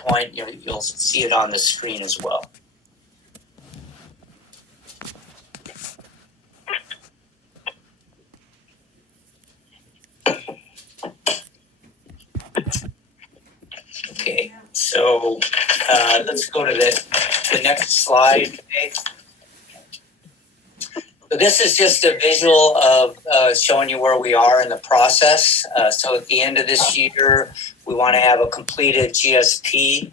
PowerPoint. You'll see it on the screen as well. Okay, so let's go to the next slide. So this is just a visual of showing you where we are in the process. So at the end of this year, we want to have a completed GSP.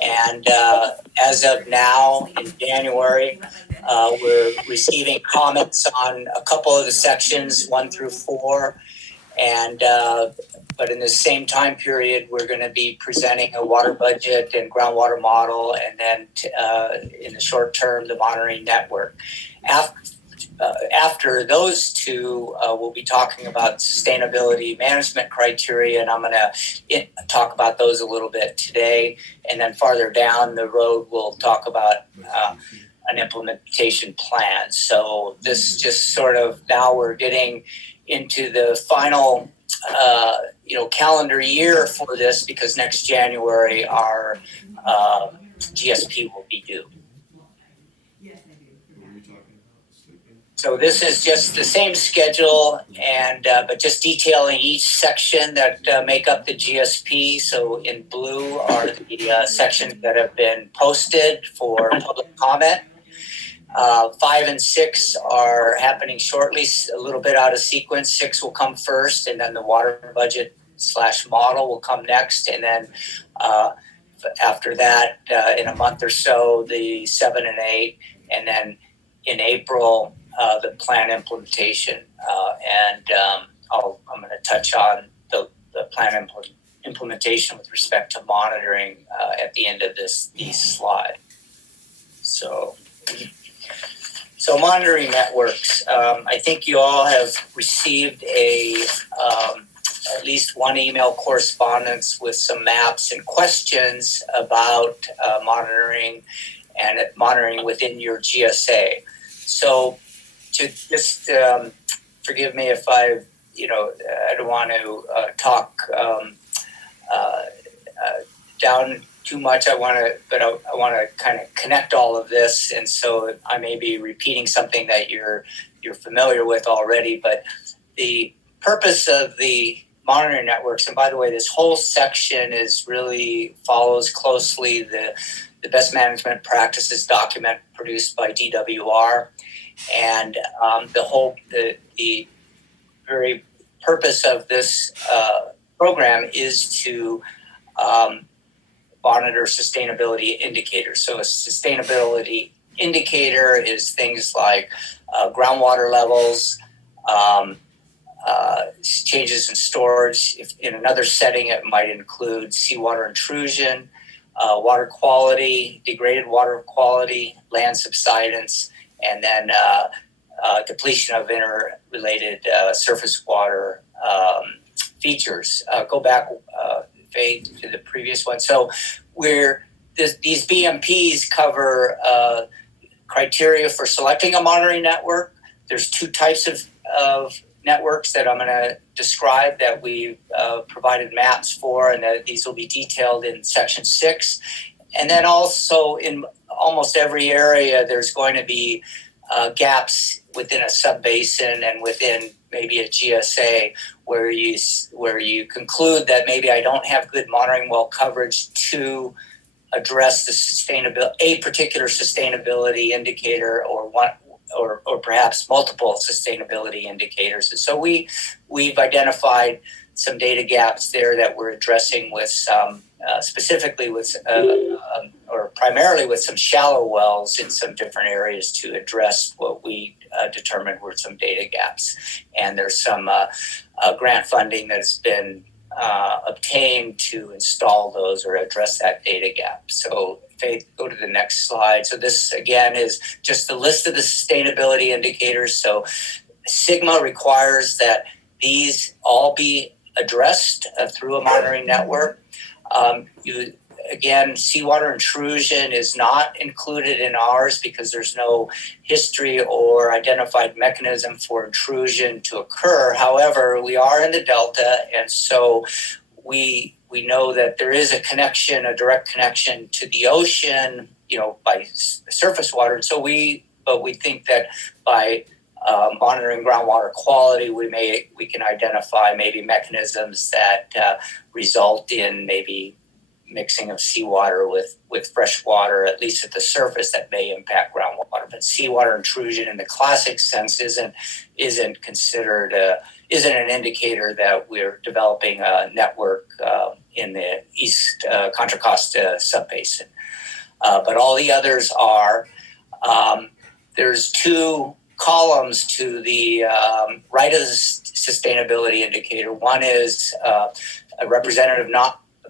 And as of now, in January, we're receiving comments on a couple of the sections, 1 through 4. And but in the same time period, we're going to be presenting a water budget and groundwater model, and then in the short term, the monitoring network. After those two, we'll be talking about sustainability management criteria, and I'm going to talk about those a little bit today. And then farther down the road, we'll talk about an implementation plan. So this just sort of, now we're getting into the final calendar year for this, because next January our GSP will be due. So this is just the same schedule, and but just detailing each section that make up the GSP. So in blue are the sections that have been posted for public comment. 5 and 6 are happening shortly, a little bit out of sequence. 6 will come first, and then the water budget / model will come next. And then after that, in a month or so, the 7 and 8. And then in April, the plan implementation. I'm going to touch on the plan implementation with respect to monitoring at the end of these slides. So monitoring networks. I think you all have received at least one email correspondence with some maps and questions about monitoring and monitoring within your GSA. So to just forgive me if I don't want to talk down too much. I want to kind of connect all of this, and so I may be repeating something that you're familiar with already. But the purpose of the monitoring networks, and by the way, this whole section really follows closely the best management practices document produced by DWR, and the very purpose of this program is to monitor sustainability indicators. So a sustainability indicator is things like groundwater levels, changes in storage. If in another setting, it might include seawater intrusion, water quality, degraded water quality, land subsidence, and then depletion of interrelated surface water features. Go back, Faye, to the previous one. So these BMPs cover criteria for selecting a monitoring network. There's 2 types of networks that I'm going to describe that we've provided maps for, and these will be detailed in section 6. And then also in almost every area, there's going to be gaps within a subbasin and within maybe a GSA where you conclude that maybe I don't have good monitoring well coverage to address a particular sustainability indicator, or perhaps multiple sustainability indicators. And so we've identified some data gaps there that we're addressing with some specifically with or primarily with some shallow wells in some different areas to address what we determined were some data gaps. And there's some grant funding that's been obtained to install those or address that data gap. So Faith, go to the next slide. So this again is just a list of the sustainability indicators. So SGMA requires that these all be addressed through a monitoring network. Again, seawater intrusion is not included in ours because there's no history or identified mechanism for intrusion to occur. However, we are in the Delta, and so we we know that there is a connection, a direct connection to the ocean, by surface water. And so we think that by monitoring groundwater quality, we can identify maybe mechanisms that result in maybe mixing of seawater with fresh water, at least at the surface, that may impact groundwater. But seawater intrusion in the classic sense isn't considered isn't an indicator that we're developing a network in the East Contra Costa subbasin. But all the others are. There's two columns to the right of the sustainability indicator. One is a representative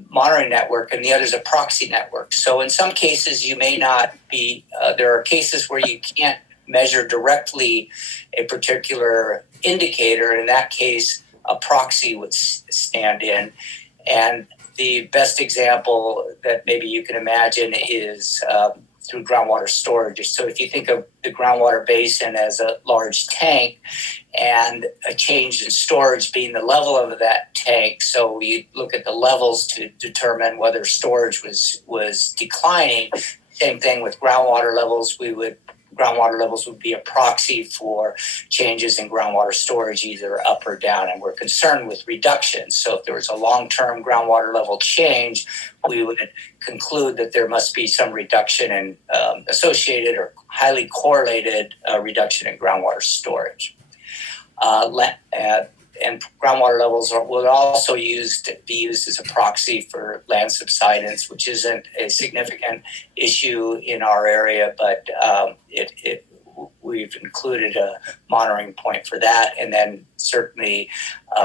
monitoring network, and the other is a proxy network. So in some cases, you may not be, there are cases where you can't measure directly a particular indicator. In that case, a proxy would stand in. And the best example that maybe you can imagine is through groundwater storage. So if you think of the groundwater basin as a large tank and a change in storage being the level of that tank, so we look at the levels to determine whether storage was declining. Same thing with groundwater levels. Groundwater levels would be a proxy for changes in groundwater storage, either up or down, and we're concerned with reductions. So if there was a long-term groundwater level change, we would conclude that there must be some reduction in associated or highly correlated reduction in groundwater storage. And groundwater levels will also be used as a proxy for land subsidence, which isn't a significant issue in our area, but we've included a monitoring point for that, and then certainly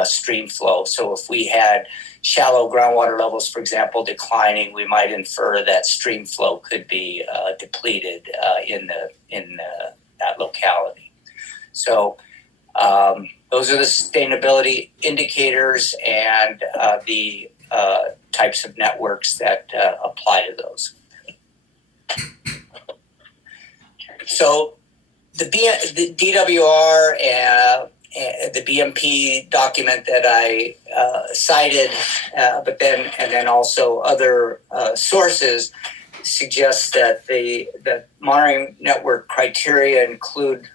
stream flow. So if we had shallow groundwater levels, for example, declining, we might infer that stream flow could be depleted in that locality. So those are the sustainability indicators and the types of networks that apply to those. So the DWR and the BMP document that I cited, but then also other sources suggest that the monitoring network criteria include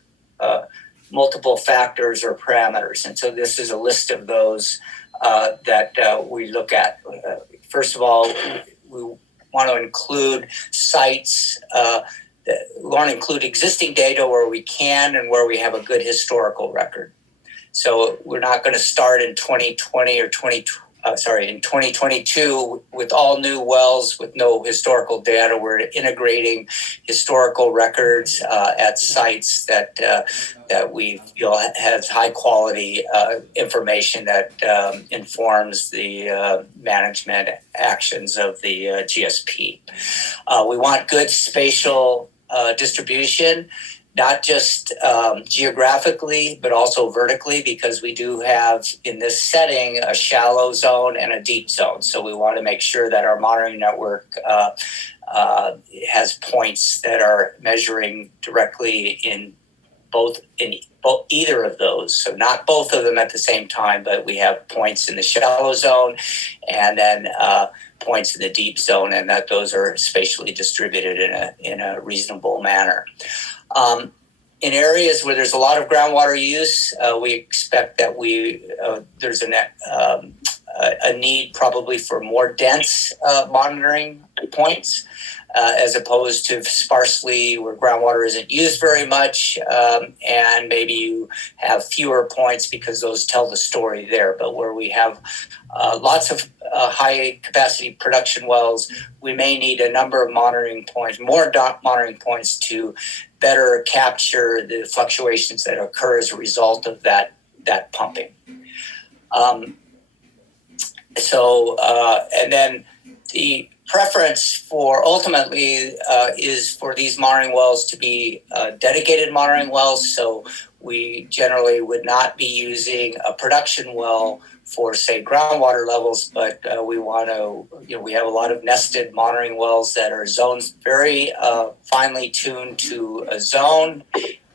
multiple factors or parameters. And so this is a list of those that we look at. First of all, we want to include sites, we want to include existing data where we can and where we have a good historical record. So we're not going to start in 2020 or in 2022 with all new wells with no historical data. We're integrating historical records at sites that we feel has high quality information that informs the management actions of the GSP. We want good spatial distribution, not just geographically, but also vertically, because we do have in this setting a shallow zone and a deep zone. So we want to make sure that our monitoring network has points that are measuring directly in either of those. So not both of them at the same time, but we have points in the shallow zone and then points in the deep zone, and that those are spatially distributed in a reasonable manner. In areas where there's a lot of groundwater use, we expect that there's a need probably for more dense monitoring points as opposed to sparsely where groundwater isn't used very much, and maybe you have fewer points because those tell the story there. But where we have lots of high capacity production wells, we may need a number of monitoring points, more monitoring points to better capture the fluctuations that occur as a result of that pumping. And then the preference for ultimately is for these monitoring wells to be dedicated monitoring wells. So we generally would not be using a production well for, say, groundwater levels, but we want to, we have a lot of nested monitoring wells that are zones very finely tuned to a zone,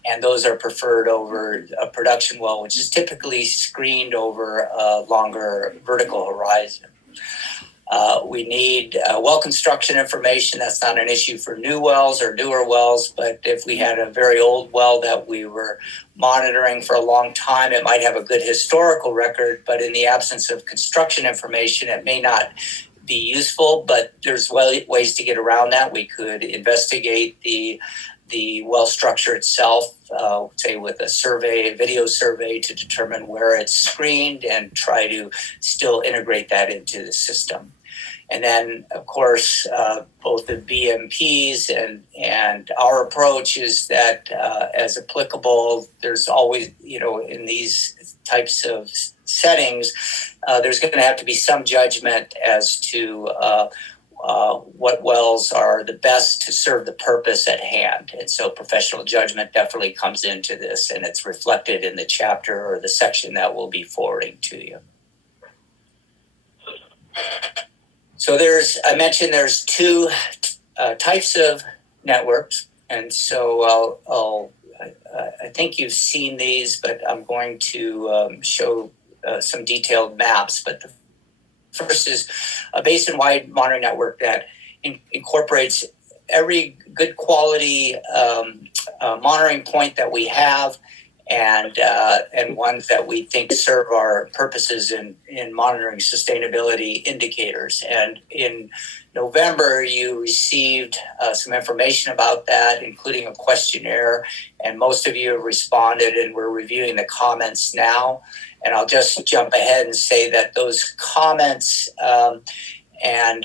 and those are preferred over a production well, which is typically screened over a longer vertical horizon. We need well construction information. That's not an issue for new wells or newer wells, but if we had a very old well that we were monitoring for a long time, it might have a good historical record, but in the absence of construction information, it may not be useful, but there's ways to get around that. We could investigate the well structure itself, say with a video survey to determine where it's screened and try to still integrate that into the system. And then, of course, both the BMPs and our approach is that as applicable, there's always, in these types of settings, there's going to have to be some judgment as to what wells are the best to serve the purpose at hand. And so professional judgment definitely comes into this, and it's reflected in the chapter or the section that we'll be forwarding to you. So I mentioned there's two types of networks, and so I think you've seen these, but I'm going to show some detailed maps. But the first is a basin-wide monitoring network that incorporates every good quality monitoring point that we have, and ones that we think serve our purposes in monitoring sustainability indicators. And in November, you received some information about that, including a questionnaire, and most of you have responded, and we're reviewing the comments now. And I'll just jump ahead and say that those comments and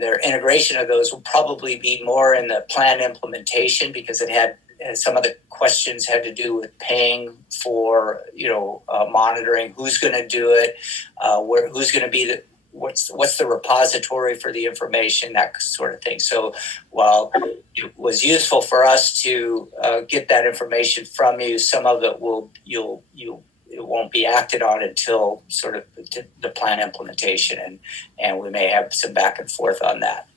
their integration of those will probably be more in the plan implementation, because it had some of the questions had to do with paying for monitoring, who's going to do it, who's going to be what's the repository for the information, that sort of thing. So while it was useful for us to get that information from you, some of it it won't be acted on until sort of the plan implementation, and we may have some back and forth on that.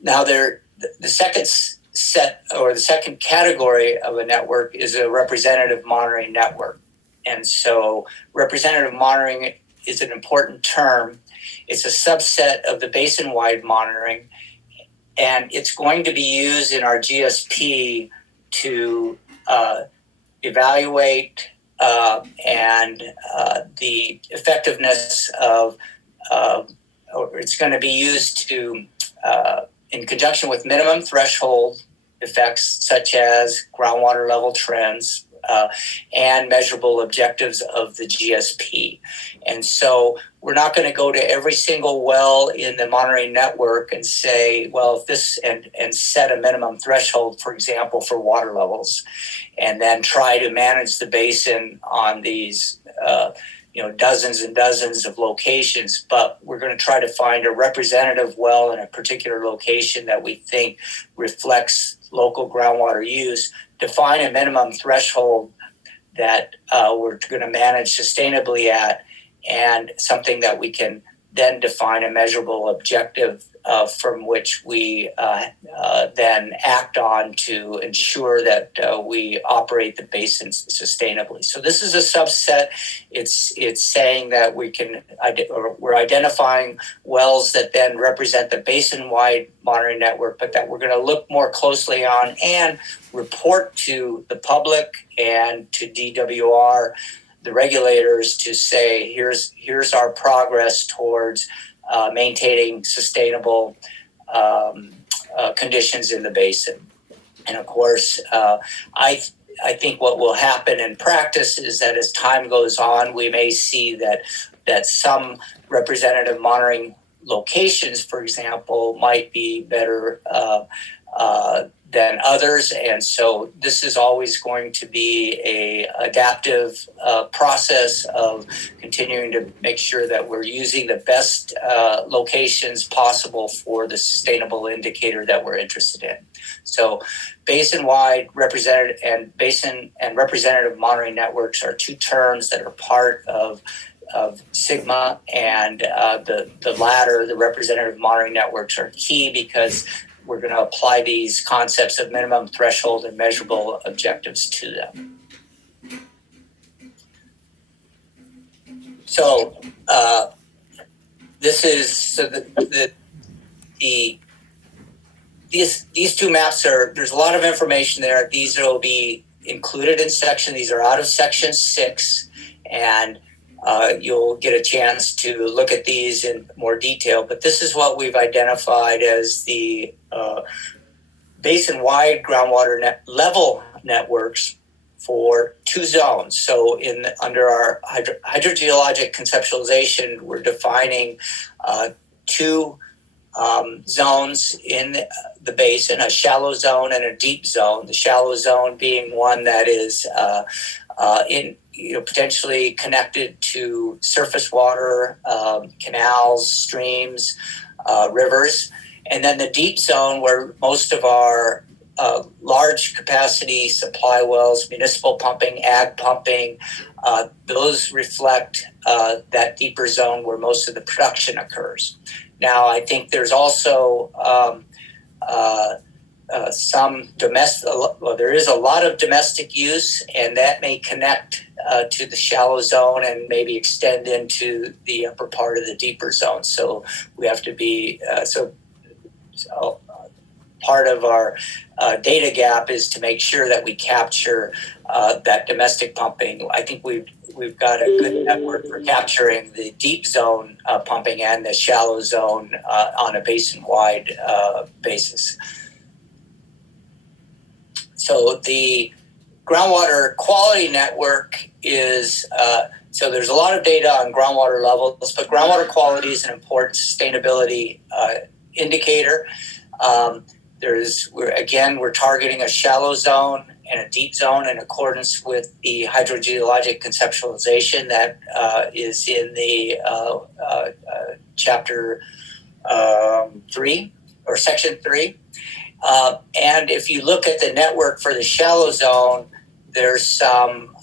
Now, the second set, or the second category of a network, is a representative monitoring network. And so representative monitoring is an important term. It's a subset of the basin-wide monitoring, and it's going to be used in our GSP to evaluate and the effectiveness of, or it's going to be used to, in conjunction with minimum threshold effects such as groundwater level trends and measurable objectives of the GSP. And so we're not going to go to every single well in the monitoring network and say, well, if this, and set a minimum threshold, for example, for water levels, and then try to manage the basin on these dozens and dozens of locations. But we're going to try to find a representative well in a particular location that we think reflects local groundwater use, define a minimum threshold that we're going to manage sustainably at, and something that we can then define a measurable objective from which we then act on to ensure that we operate the basins sustainably. So this is a subset. It's saying that we're identifying wells that then represent the basin-wide monitoring network, but that we're going to look more closely on and report to the public and to DWR, the regulators, to say, here's our progress towards maintaining sustainable conditions in the basin. And of course, I think what will happen in practice is that as time goes on, we may see that some representative monitoring locations, for example, might be better than others. And so this is always going to be a adaptive process of continuing to make sure that we're using the best locations possible for the sustainable indicator that we're interested in. So basin-wide representative and basin and representative monitoring networks are two terms that are part of SGMA, and the latter, the representative monitoring networks, are key because we're going to apply these concepts of minimum threshold and measurable objectives to them. So this is so these two maps there's a lot of information there. These will be included in these are out of section 6, and you'll get a chance to look at these in more detail. But this is what we've identified as the basin-wide groundwater level networks for 2 zones. So under our hydrogeologic conceptualization, we're defining 2 zones in the basin, a shallow zone and a deep zone. The shallow zone being one that is potentially connected to surface water, canals, streams, rivers, and then the deep zone where most of our large capacity supply wells, municipal pumping, ag pumping, those reflect that deeper zone where most of the production occurs. Now, I think there's also some domestic, there is a lot of domestic use, and that may connect to the shallow zone and maybe extend into the upper part of the deeper zone. So we have to be, part of our data gap is to make sure that we capture that domestic pumping. I think we've got a good network for capturing the deep zone pumping and the shallow zone on a basin-wide basis. So the groundwater quality network is, so there's a lot of data on groundwater levels, but groundwater quality is an important sustainability indicator. We're targeting a shallow zone and a deep zone in accordance with the hydrogeologic conceptualization that is in the chapter 3 or section 3. And if you look at the network for the shallow zone, there's some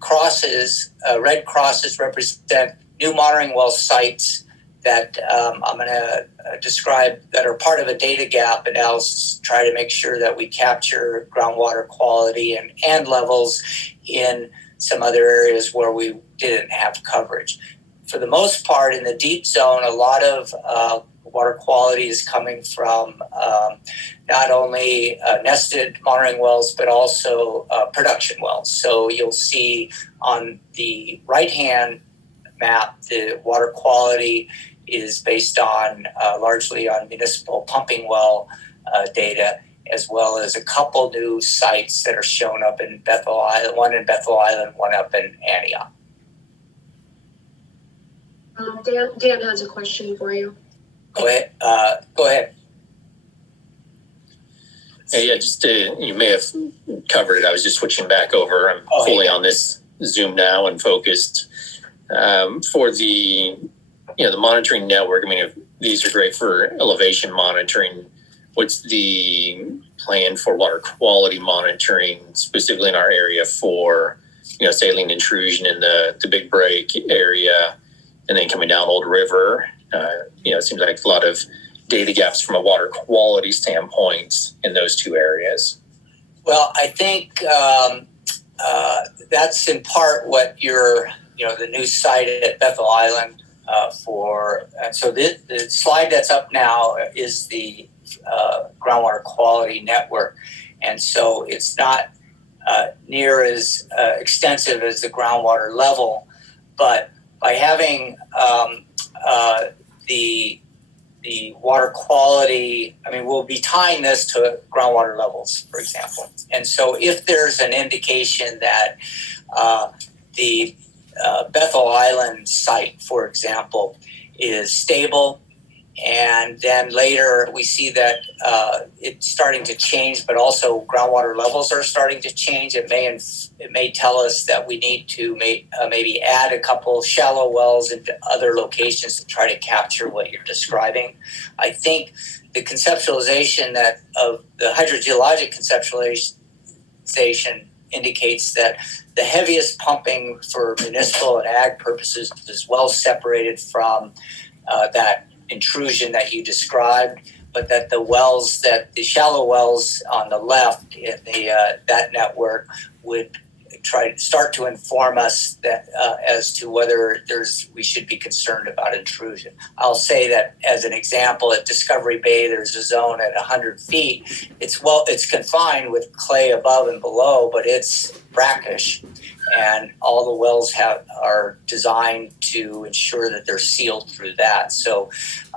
crosses, red crosses represent new monitoring well sites that I'm going to describe that are part of a data gap, and I'll try to make sure that we capture groundwater quality and levels in some other areas where we didn't have coverage. For the most part, in the deep zone, a lot of water quality is coming from not only nested monitoring wells, but also production wells. So you'll see on the right-hand map, the water quality is based on largely on municipal pumping well data, as well as a couple new sites that are shown up in Bethel Island, one in Bethel Island, one up in Antioch. Dan has a question for you. Go ahead. Yeah, just you may have covered it. I was just switching back over. I'm fully on this Zoom now and focused for the the monitoring network. I mean, if these are great for elevation monitoring, what's the plan for water quality monitoring, specifically in our area for saline intrusion in the Big Break area, and then coming down Old River? It seems like a lot of data gaps from a water quality standpoint in those two areas. Well, I think that's in part what the new site at Bethel Island so the slide that's up now is the groundwater quality network. And so it's not near as extensive as the groundwater level, but by having the water quality, we'll be tying this to groundwater levels, for example. And so if there's an indication that the Bethel Island site, for example, is stable, and then later we see that it's starting to change, but also groundwater levels are starting to change, it may tell us that we need to maybe add a couple shallow wells into other locations to try to capture what you're describing. I think the conceptualization of the hydrogeologic conceptualization indicates that the heaviest pumping for municipal and ag purposes is well separated from that intrusion that you described, but that the shallow wells on the left in that network would start to inform us that as to whether we should be concerned about intrusion. I'll say that as an example, at Discovery Bay, there's a zone at 100 feet. It's confined with clay above and below, but it's brackish, and all the wells are designed to ensure that they're sealed through that. So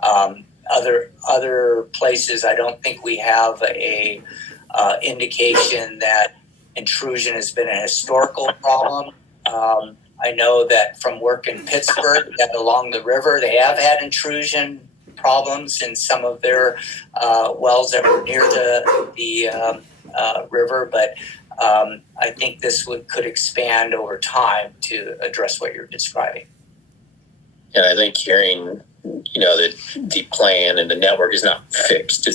other places, I don't think we have a indication that intrusion has been a historical problem. I know that from work in Pittsburgh, that along the river, they have had intrusion problems in some of their wells that were near the river, but I think this could expand over time to address what you're describing. And I think hearing, that the plan and the network is not fixed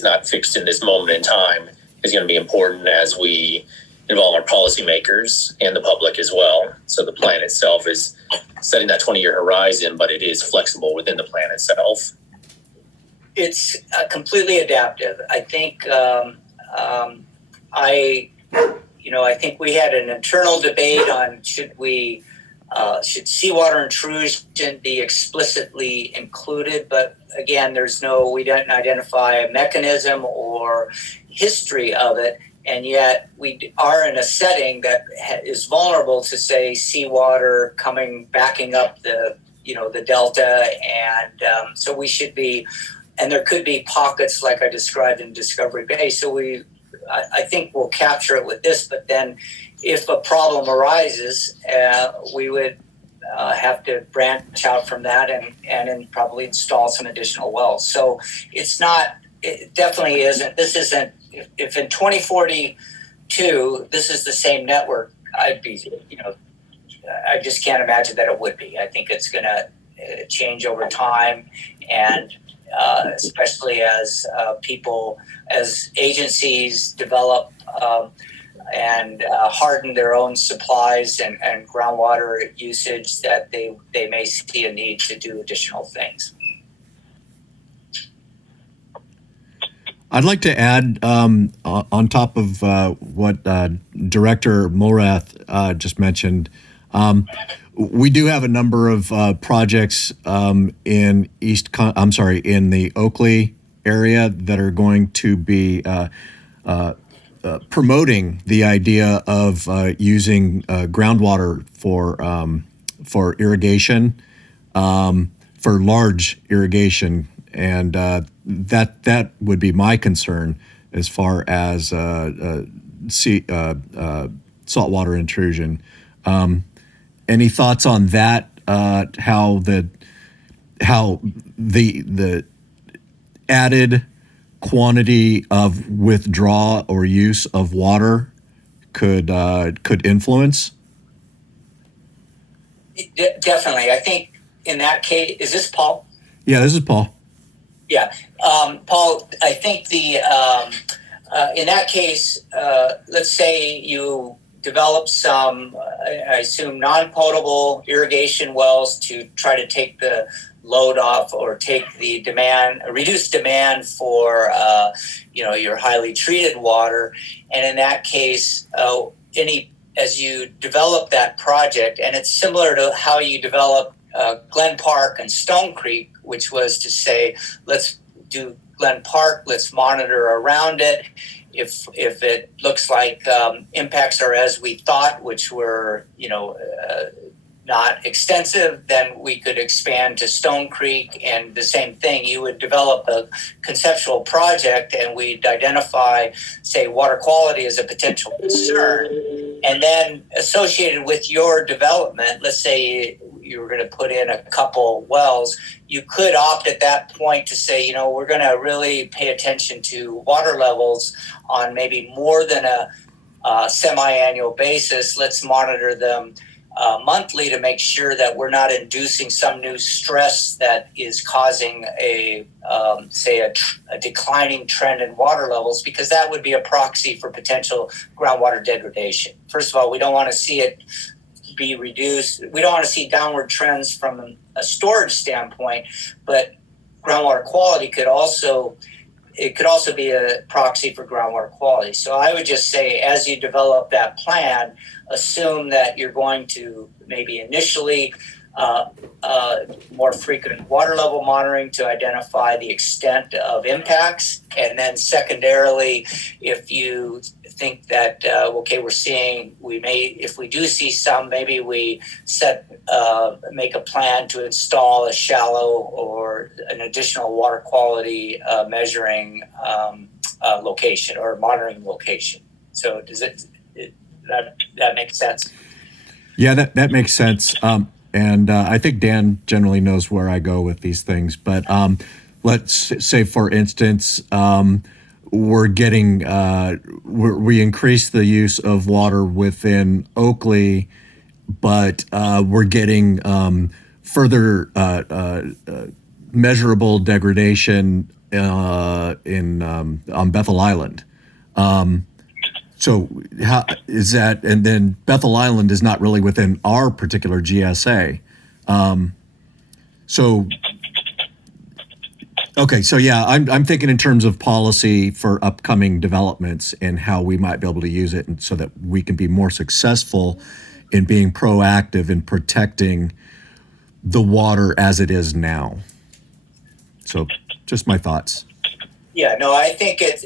in this moment in time is going to be important as we involve our policymakers and the public as well. So the plan itself is setting that 20-year horizon, but it is flexible within the plan itself. It's completely adaptive. I think I think we had an internal debate on should seawater intrusion be explicitly included, but again, we didn't identify a mechanism or history of it, and yet we are in a setting that is vulnerable to, say, seawater backing up the delta, and so we should be, and there could be pockets like I described in Discovery Bay. So I think we'll capture it with this, but then if a problem arises, we would have to branch out from that and probably install some additional wells. So it definitely isn't. This isn't. If in 2042 this is the same network, I just can't imagine that it would be. I think it's going to change over time, and especially as agencies develop and harden their own supplies and groundwater usage, that they may see a need to do additional things. I'd like to add on top of what Director Morath just mentioned. We do have a number of projects in the Oakley area that are going to be promoting the idea of using groundwater for irrigation, for large irrigation, and that would be my concern as far as saltwater intrusion. Any thoughts on that? How the added quantity of withdrawal or use of water could influence? Definitely. I think in that case, is this Paul? Yeah, this is Paul. Yeah, Paul. I think in that case, let's say you develop some, I assume, non-potable irrigation wells to try to take the load off or take the reduce demand for your highly treated water. And in that case, as you develop that project, and it's similar to how you develop Glen Park and Stone Creek, which was to say, let's do Glen Park, let's monitor around it. If it looks like impacts are as we thought, which were not extensive, then we could expand to Stone Creek, and the same thing. You would develop a conceptual project, and we'd identify, say, water quality as a potential concern, and then associated with your development, let's say you were going to put in a couple wells, you could opt at that point to say, we're going to really pay attention to water levels on maybe more than a semi-annual basis. Let's monitor them monthly to make sure that we're not inducing some new stress that is causing a declining trend in water levels, because that would be a proxy for potential groundwater degradation. First of all, we don't want to see it be reduced. We don't want to see downward trends from a storage standpoint, but groundwater quality could also it could also be a proxy for groundwater quality. So I would just say, as you develop that plan, assume that you're going to maybe initially more frequent water level monitoring to identify the extent of impacts. And then secondarily, if you think that, if we do see some, maybe we make a plan to install a shallow or an additional water quality measuring location or monitoring location. So does that make sense? Yeah, that makes sense. And I think Dan generally knows where I go with these things. But let's say, for instance, we increase the use of water within Oakley, but we're getting further measurable degradation on Bethel Island. So how is that? And then Bethel Island is not really within our particular GSA. So yeah, I'm thinking in terms of policy for upcoming developments and how we might be able to use it, and so that we can be more successful in being proactive in protecting the water as it is now. So just my thoughts. Yeah, no, I think it's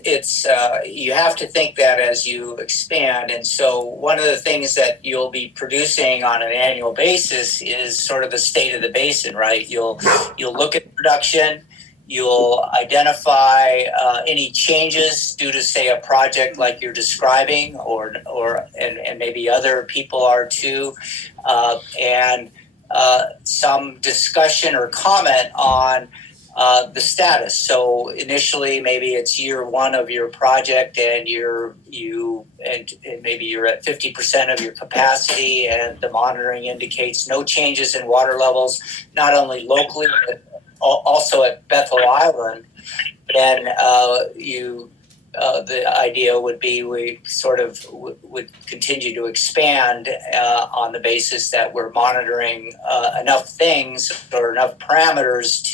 you have to think that as you expand. And so one of the things that you'll be producing on an annual basis is sort of the state of the basin, right? You'll look at production, you'll identify any changes due to, say, a project like you're describing, and maybe other people are too, and some discussion or comment on the status. So initially, maybe it's year one of your project, and maybe you're at 50% of your capacity, and the monitoring indicates no changes in water levels, not only locally but also at Bethel Island. Then the idea would be we sort of would continue to expand on the basis that we're monitoring enough things or enough parameters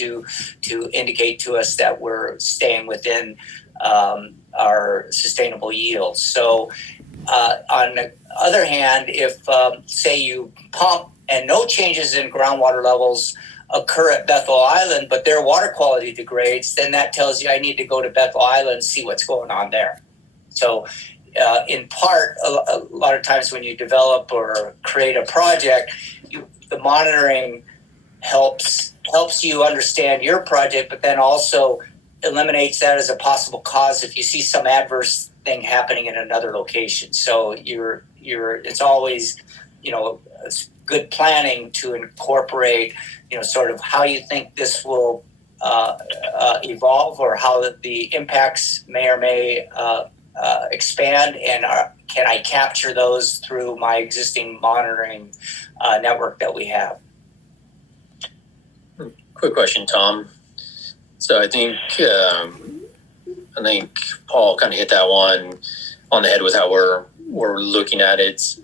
to indicate to us that we're staying within our sustainable yields. So on the other hand, if say you pump and no changes in groundwater levels occur at Bethel Island, but their water quality degrades, then that tells you I need to go to Bethel Island and see what's going on there. So in part, a lot of times when you develop or create a project, the monitoring helps you understand your project, but then also eliminates that as a possible cause if you see some adverse thing happening in another location. So it's always, it's good planning to incorporate, sort of how you think this will evolve, or how the impacts may or may expand, and can I capture those through my existing monitoring network that we have. Quick question, Tom. So I think Paul kind of hit that one on the head with how we're looking at it,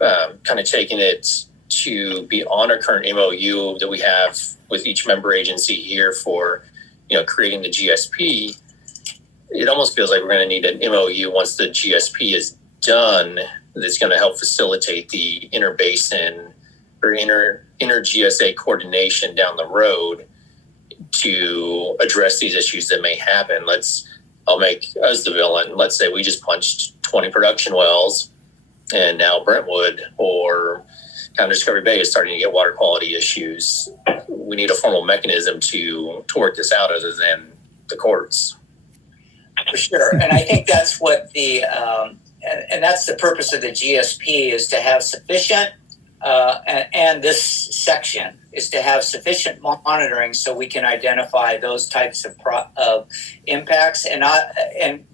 kind of taking it to be on our current MOU that we have with each member agency here for, creating the GSP. It almost feels like we're going to need an MOU once the GSP is done that's going to help facilitate the interbasin or inter GSA coordination down the road to address these issues that may happen. I'll make us the villain. Let's say we just punched 20 production wells, and now Brentwood or Discovery Bay is starting to get water quality issues. We need a formal mechanism to work this out other than the courts. For sure. And I think that's what and that's the purpose of the GSP, is to have sufficient, and this section is to have sufficient monitoring so we can identify those types of impacts.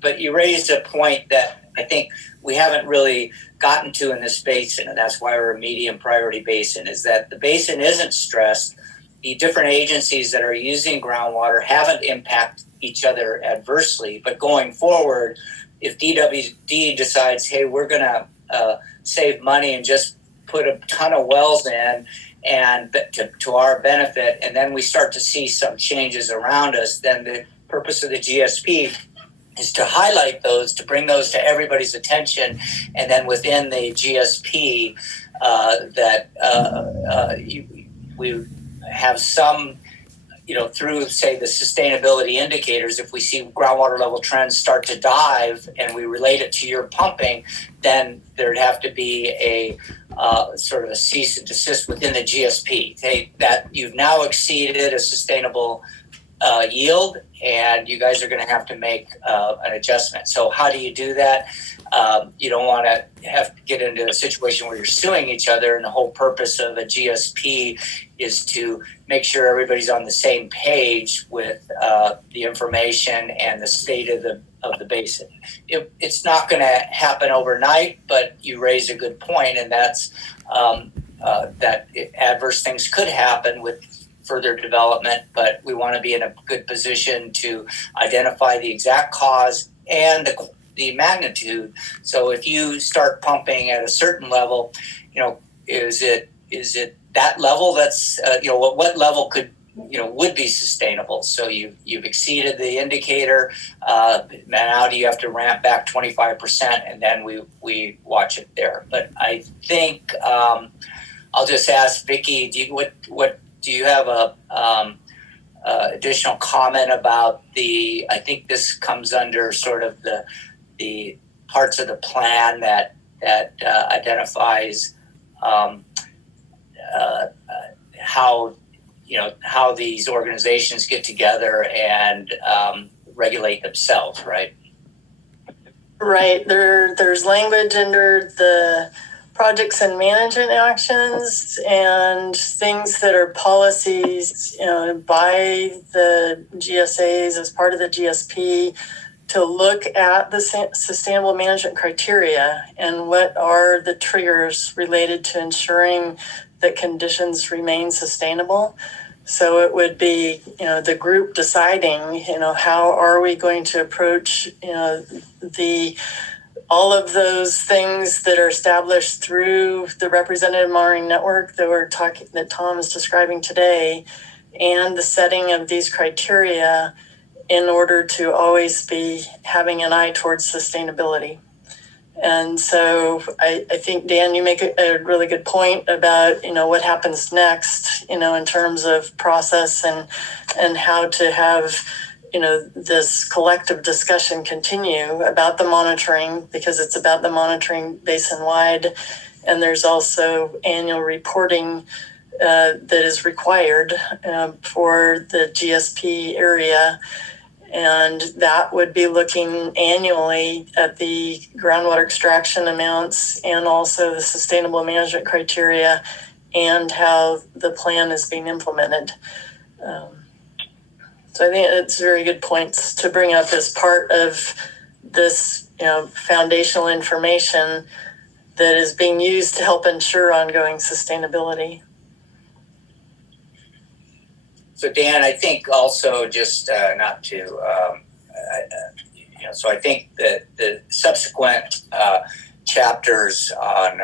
But you raised a point that I think we haven't really gotten to in this basin, and that's why we're a medium priority basin, is that the basin isn't stressed. The different agencies that are using groundwater haven't impacted each other adversely. But going forward, if DWD decides, hey, we're going to save money and just put a ton of wells in, and to our benefit, and then we start to see some changes around us, then the purpose of the GSP is to highlight those, to bring those to everybody's attention, and then within the GSP, we have some, through, say, the sustainability indicators. If we see groundwater level trends start to dive and we relate it to your pumping, then there'd have to be a sort of a cease and desist within the GSP. That you've now exceeded a sustainable yield, and you guys are going to have to make an adjustment. So how do you do that? You don't want to have to get into a situation where you're suing each other, and the whole purpose of a GSP is to make sure everybody's on the same page with the information and the state of the basin. It's not going to happen overnight, but you raise a good point, and that's that adverse things could happen with further development, but we want to be in a good position to identify the exact cause and the magnitude. So if you start pumping at a certain level, is it that level that's what level could would be sustainable? So you've exceeded the indicator. Now do you have to ramp back 25%, and then we watch it there. But I think I'll just ask Vicki, do you have a additional comment about I think this comes under sort of the parts of the plan that identifies how these organizations get together and regulate themselves, right? Right. There's language under the projects and management actions and things that are policies, by the GSAs as part of the GSP to look at the sustainable management criteria and what are the triggers related to ensuring that conditions remain sustainable. So it would be, the group deciding, how are we going to approach, all of those things that are established through the representative monitoring network that Tom is describing today, and the setting of these criteria in order to always be having an eye towards sustainability. And so I think, Dan, you make a really good point about, what happens next, in terms of process and how to have this collective discussion continue about the monitoring, because it's about the monitoring basin-wide. And there's also annual reporting that is required for the GSP area. And that would be looking annually at the groundwater extraction amounts and also the sustainable management criteria and how the plan is being implemented. So I think it's very good points to bring up as part of this, foundational information that is being used to help ensure ongoing sustainability. So Dan, I think also just not to, so I think that the subsequent chapters on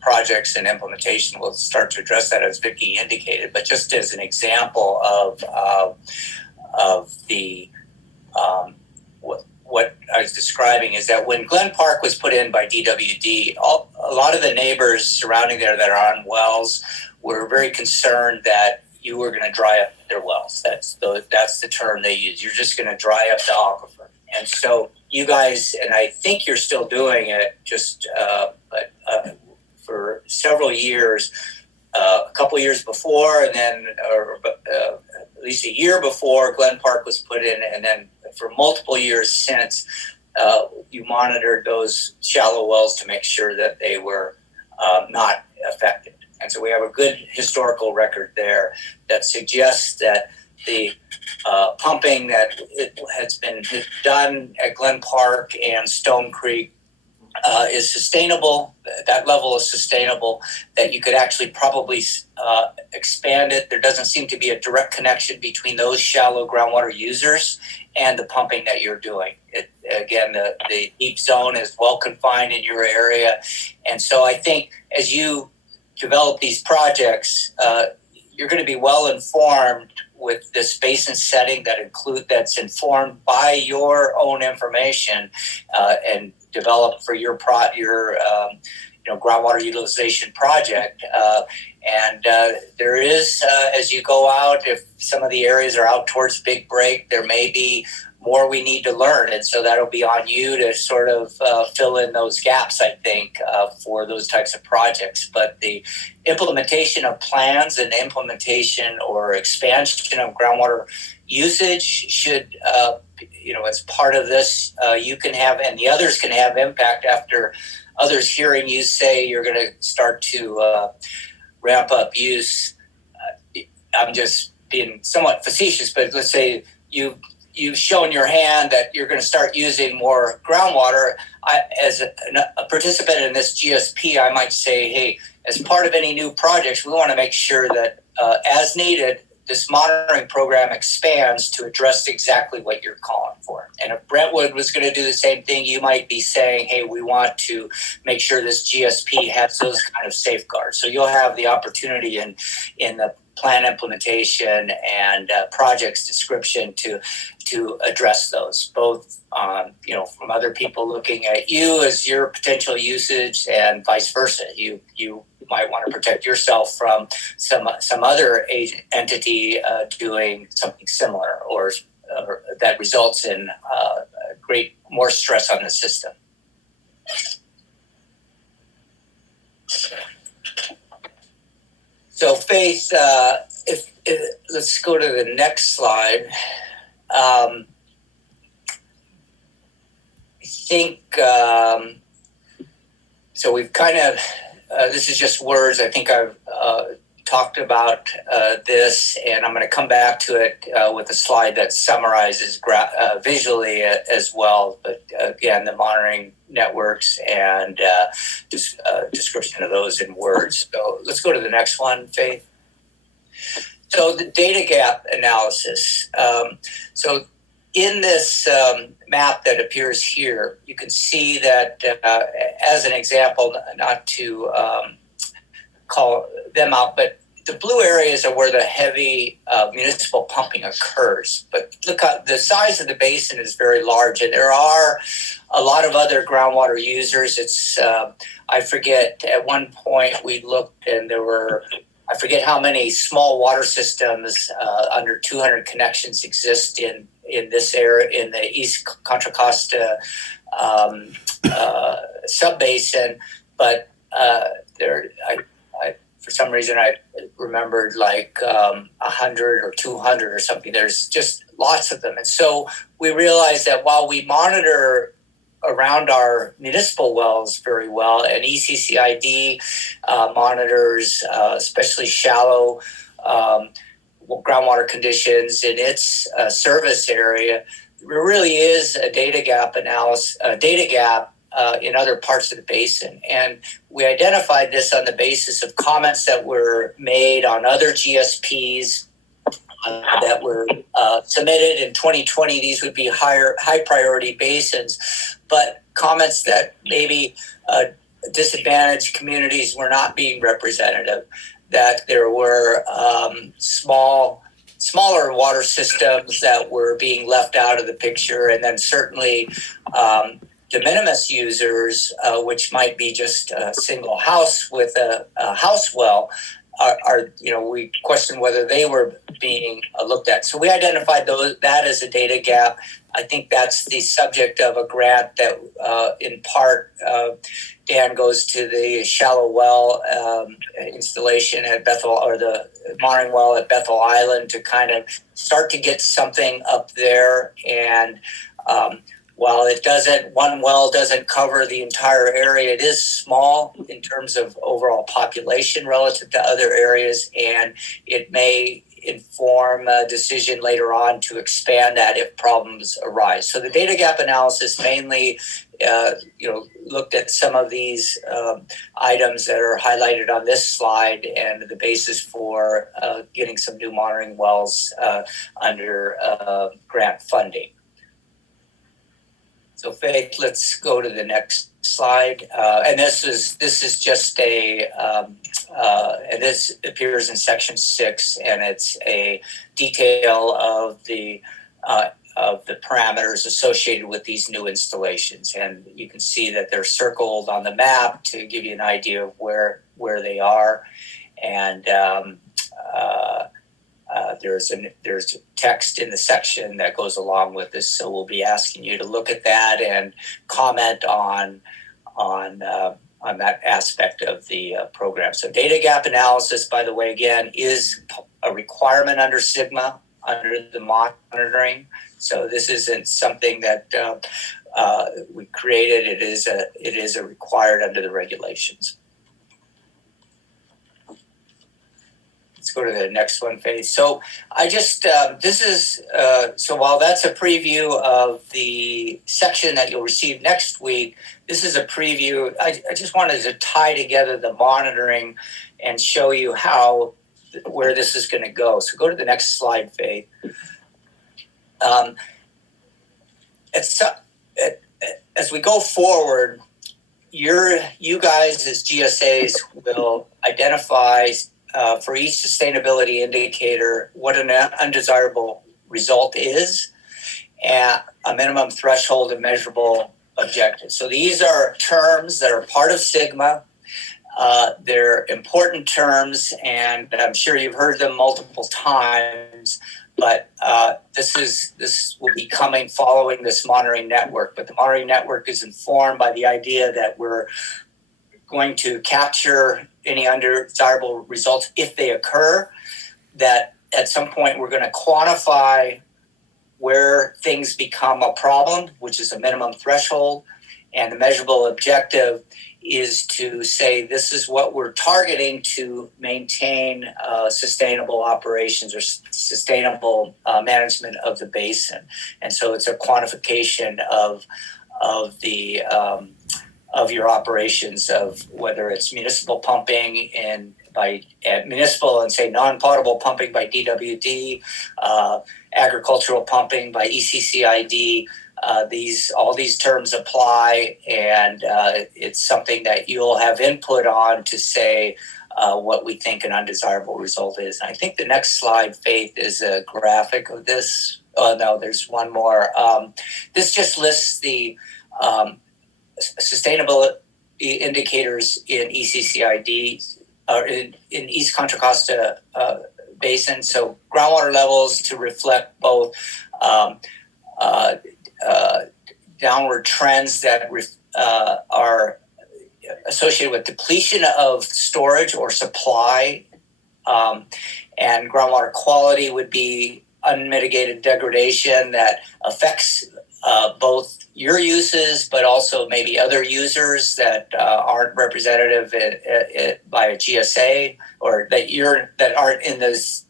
projects and implementation will start to address that, as Vicki indicated. But just as an example of the what I was describing is that when Glen Park was put in by DWD, a lot of the neighbors surrounding there that are on wells were very concerned that you were going to dry up their wells. That's the term they use. You're just going to dry up the aquifer. And so you guys, and I think you're still doing it, but for several years, a couple years before, and then at least a year before Glen Park was put in, and then for multiple years since, you monitored those shallow wells to make sure that they were not affected. And so we have a good historical record there that suggests that the pumping that has been done at Glen Park and Stone Creek is sustainable. That level is sustainable, that you could actually probably expand it. There doesn't seem to be a direct connection between those shallow groundwater users and the pumping that you're doing. Again, the deep zone is well confined in your area. And so I think as you develop these projects, you're going to be well informed with this basin setting that's informed by your own information and developed for your groundwater utilization project. There is, as you go out, if some of the areas are out towards Big Break, there may be more we need to learn. And so that'll be on you to sort of fill in those gaps, I think, for those types of projects. But the implementation of plans and implementation or expansion of groundwater usage should, as part of this, you can have, and the others can have impact after others hearing you say you're going to start to ramp up use. I'm just being somewhat facetious, but let's say you've shown your hand that you're going to start using more groundwater. As a participant in this GSP, I might say, hey, as part of any new projects, we want to make sure that as needed, this monitoring program expands to address exactly what you're calling for. And if Brentwood was going to do the same thing, you might be saying, hey, we want to make sure this GSP has those kind of safeguards. So you'll have the opportunity in the plan implementation and projects description to address those, both from other people looking at you as your potential usage and vice versa. You might want to protect yourself from some other entity doing something similar or that results in more stress on the system. So Faith, if let's go to the next slide. I think so. We've kind of this is just words. I think I've talked about this, and I'm going to come back to it with a slide that summarizes visually as well. But again, the monitoring networks and description of those in words. So let's go to the next one, Faith. So the data gap analysis. So in this map that appears here, you can see that as an example, not to call them out, but the blue areas are where the heavy municipal pumping occurs. But look, the size of the basin is very large, and there are a lot of other groundwater users. It's I forget, at one point we looked and there were, I forget how many small water systems under 200 connections exist in this area, in the East Contra Costa subbasin. But for some reason, I remembered like 100 or 200 or something. There's just lots of them. And so we realized that while we monitor around our municipal wells very well, and ECCID monitors, especially shallow groundwater conditions in its service area, there really is a data gap in other parts of the basin. And we identified this on the basis of comments that were made on other GSPs that were submitted in 2020. These would be high priority basins, but comments that maybe disadvantaged communities were not being representative, that there were smaller water systems that were being left out of the picture, and then certainly de minimis users, which might be just a single house with a house well, we question whether they were being looked at. So we identified that as a data gap. I think that's the subject of a grant that, in part, Dan, goes to the shallow well installation at Bethel, or the monitoring well at Bethel Island, to kind of start to get something up there. And while one well doesn't cover the entire area, it is small in terms of overall population relative to other areas, and it may inform a decision later on to expand that if problems arise. So the data gap analysis mainly looked at some of these items that are highlighted on this slide and the basis for getting some new monitoring wells under grant funding. So Faith, let's go to the next slide. And this is just and this appears in section 6, and it's a detail of the parameters associated with these new installations. And you can see that they're circled on the map to give you an idea of where they are. And there's text in the section that goes along with this, so we'll be asking you to look at that and comment on that aspect of the program. So data gap analysis, by the way, again, is a requirement under SGMA, under the monitoring. So this isn't something that we created. It is a required under the regulations. Let's go to the next one, Faith. So I just, so while that's a preview of the section that you'll receive next week, this is a preview. I just wanted to tie together the monitoring and show you where this is going to go. So go to the next slide, Faith. As we go forward, you guys as GSAs will identify for each sustainability indicator what an undesirable result is, and a minimum threshold and measurable objective. So these are terms that are part of SGMA. They're important terms, and I'm sure you've heard them multiple times, but this will be coming following this monitoring network. But the monitoring network is informed by the idea that we're going to capture any undesirable results if they occur, that at some point we're going to quantify where things become a problem, which is a minimum threshold, and the measurable objective is to say this is what we're targeting to maintain sustainable operations or sustainable management of the basin. And so it's a quantification of your operations, of whether it's municipal pumping municipal and say non-potable pumping by DWD, agricultural pumping by ECCID. All these terms apply, and it's something that you'll have input on to say what we think an undesirable result is. And I think the next slide, Faith, is a graphic of this. Oh no, there's one more. This just lists the sustainability indicators in ECCID, or in East Contra Costa Basin. So groundwater levels to reflect both downward trends that are associated with depletion of storage or supply, and groundwater quality would be unmitigated degradation that affects both your uses, but also maybe other users that aren't representative by a GSA, or that aren't in this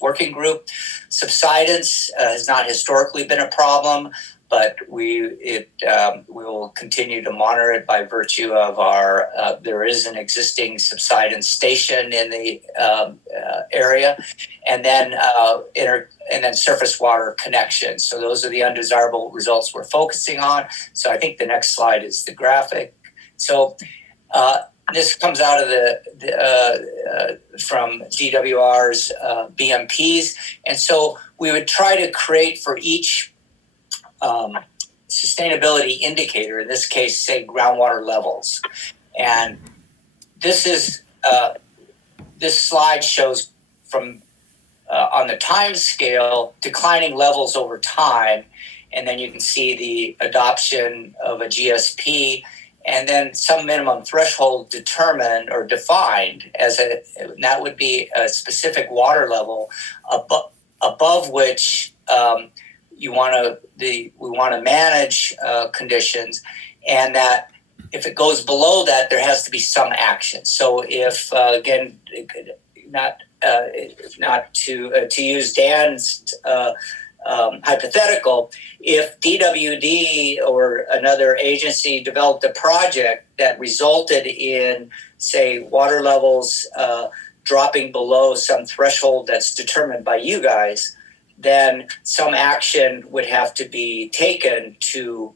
working group. Subsidence has not historically been a problem, but we will continue to monitor it by virtue of our there is an existing subsidence station in the area, and then surface water connections. So those are the undesirable results we're focusing on. So I think the next slide is the graphic. So this comes out of from DWR's BMPs, and so we would try to create for each sustainability indicator, in this case, say groundwater levels. And this is this slide shows from on the time scale declining levels over time, and then you can see the adoption of a GSP, and then some minimum threshold determined or defined as that would be a specific water level above which we want to manage conditions, and that if it goes below that, there has to be some action. So if again, not to use Dan's hypothetical, if DWD or another agency developed a project that resulted in, say, water levels dropping below some threshold that's determined by you guys, then some action would have to be taken to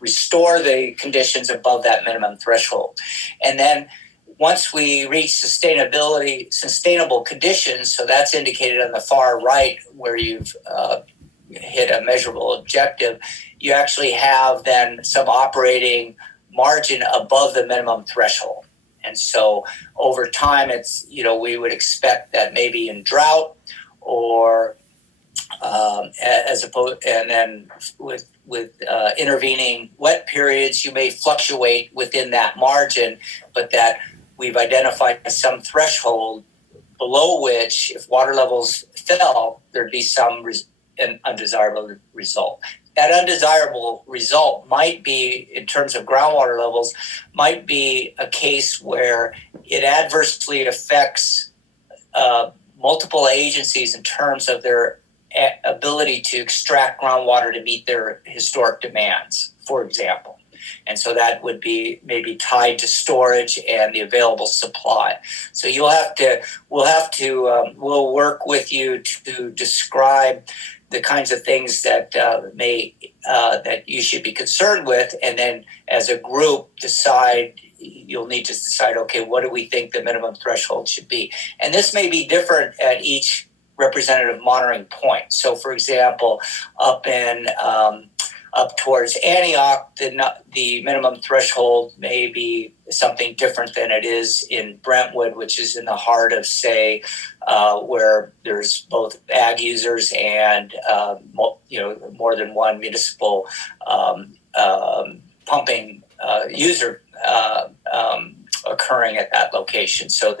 restore the conditions above that minimum threshold. And then once we reach sustainable conditions, so that's indicated on the far right where you've hit a measurable objective, you actually have then some operating margin above the minimum threshold. And so over time, it's, we would expect that maybe in drought or as opposed, and then with intervening wet periods, you may fluctuate within that margin, but that we've identified some threshold below which, if water levels fell, there'd be some an undesirable result. That undesirable result might be, in terms of groundwater levels, might be a case where it adversely affects multiple agencies in terms of their ability to extract groundwater to meet their historic demands, for example. And so that would be maybe tied to storage and the available supply. So we'll work with you to describe the kinds of things that that you should be concerned with, and then as a group you'll need to decide, okay, what do we think the minimum threshold should be? And this may be different at each representative monitoring point. So for example, up towards Antioch, the minimum threshold may be something different than it is in Brentwood, which is in the heart of, say, where there's both ag users and more than one municipal pumping user occurring at that location. So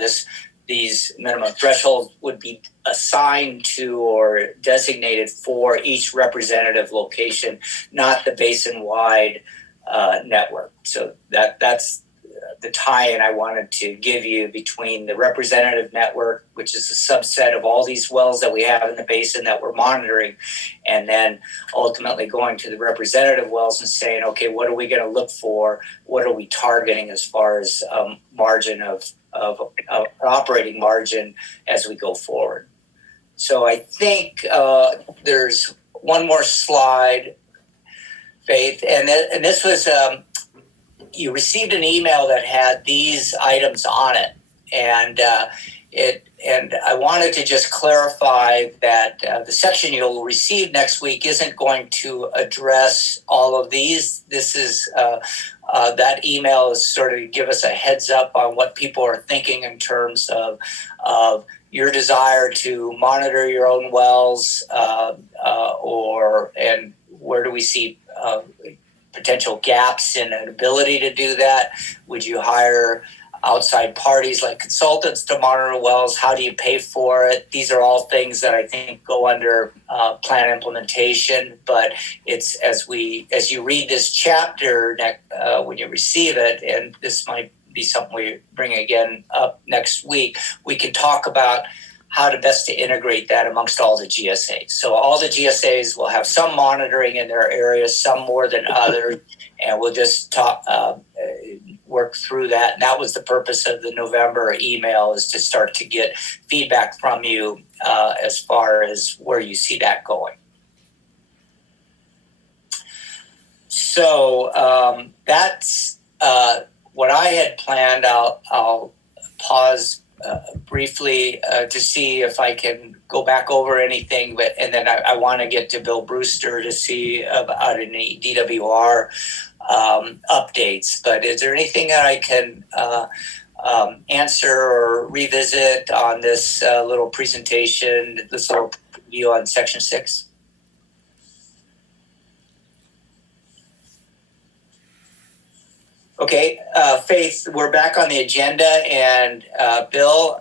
these minimum thresholds would be assigned to or designated for each representative location, not the basin-wide network. So that's the tie-in I wanted to give you between the representative network, which is a subset of all these wells that we have in the basin that we're monitoring, and then ultimately going to the representative wells and saying, okay, what are we going to look for? What are we targeting as far as margin of operating margin as we go forward? So I think there's one more slide, Faith, and this was you received an email that had these items on it, and I wanted to just clarify that the section you'll receive next week isn't going to address all of these. This is that email is sort of give us a heads up on what people are thinking in terms of your desire to monitor your own wells, and where do we see potential gaps in an ability to do that? Would you hire outside parties like consultants to monitor wells? How do you pay for it? These are all things that I think go under plan implementation. But it's as you read this chapter when you receive it, and this might be something we bring again up next week, we can talk about how to best to integrate that amongst all the GSAs. So all the GSAs will have some monitoring in their areas, some more than others, and we'll just work through that. And that was the purpose of the November email, is to start to get feedback from you as far as where you see that going. So that's what I had planned. I'll pause briefly to see if I can go back over anything, and then I want to get to Bill Brewster to see about any DWR updates. But is there anything that I can answer or revisit on this little presentation, this little view on Section 6? Okay, Faith, we're back on the agenda, and Bill,